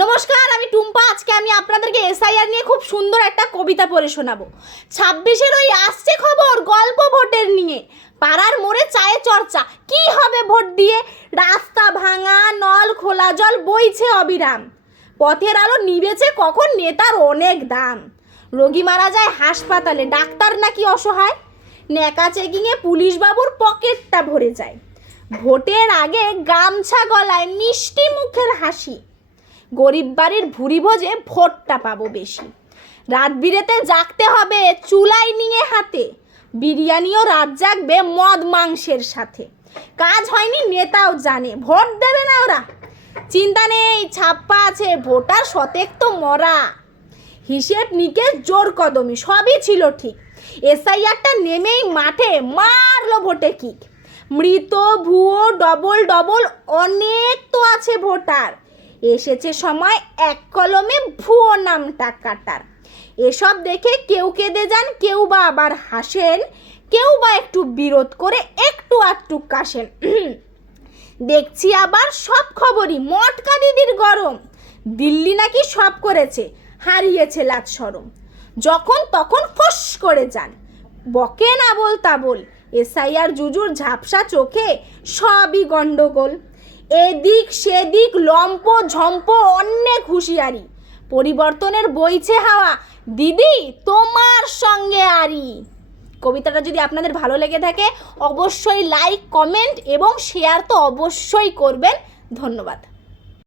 নমস্কার, আমি টুম্পা। আজকে আমি আপনাদেরকে এসআইআর নিয়ে খুব সুন্দর একটা কবিতা পড়ে শোনাবো। 26-এর ওই আসছে খবর গল্প ভোটের নিয়ে, পাড়ার মোড়ে চায়ে চর্চা, কি হবে ভোট দিয়ে, রাস্তা ভাঙা, নল খোলা, জল বইছে অবিরাম, পথের আলো নিবেছে কখন, নেতার অনেক দাম, রোগী মারা যায় হাসপাতালে, ডাক্তার নাকি অসহায়, নেকা চেকিংয়ে পুলিশ বাবুর পকেটটা ভরে যায়, ভোটের আগে গামছা গলায় মিষ্টি মুখের হাসি, গরিব বাড়ির ভুরি ভোজে ভোটটা পাবো বেশি, রাত বিরেতে জাগতে হবে চুলাই নিয়ে হাতে, বিরিয়ানিও রাত জাগবে মদ মাংসের সাথে, কাজ হয়নি নেতাও জানে ভোট দেবে না ওরা, চিন্তা নেই ছাপ্পা আছে ভোটার শতেক তো মরা, হিসেব নিকেশ জোর কদমি সবই ছিল ঠিক, এসআইআরটা নেমেই মাঠে মারলো ভোটে কিক, মৃত ভুয়ো ডবল ডবল অনেক তো আছে ভোটার, এসেছে সময় এক কলমে ভুয়ো নামটা কাটার, এসব দেখে কেউ কেঁদে যান, কেউ বা আবার হাসেন, কেউ বা একটু বিরোধ করে একটু আধটু কাশেন। দেখছি আবার সব খবরই মটকা দিদির গরম, দিল্লি নাকি সব করেছে, হারিয়েছে লাজ শরম, যখন তখন ফস করে যান, বকে না বল তা বল, এসআইআর জুজুর ঝাপসা চোখে সবই গন্ডগোল, এদিক সেদিক লম্প ঝম্প অনেক হুঁশিয়ারি, পরিবর্তনের বইছে হাওয়া, দিদি তোমার সঙ্গে আরি। কবিতাটা যদি আপনাদের ভালো লেগে থাকে অবশ্যই লাইক, কমেন্ট এবং শেয়ার তো অবশ্যই করবেন। ধন্যবাদ।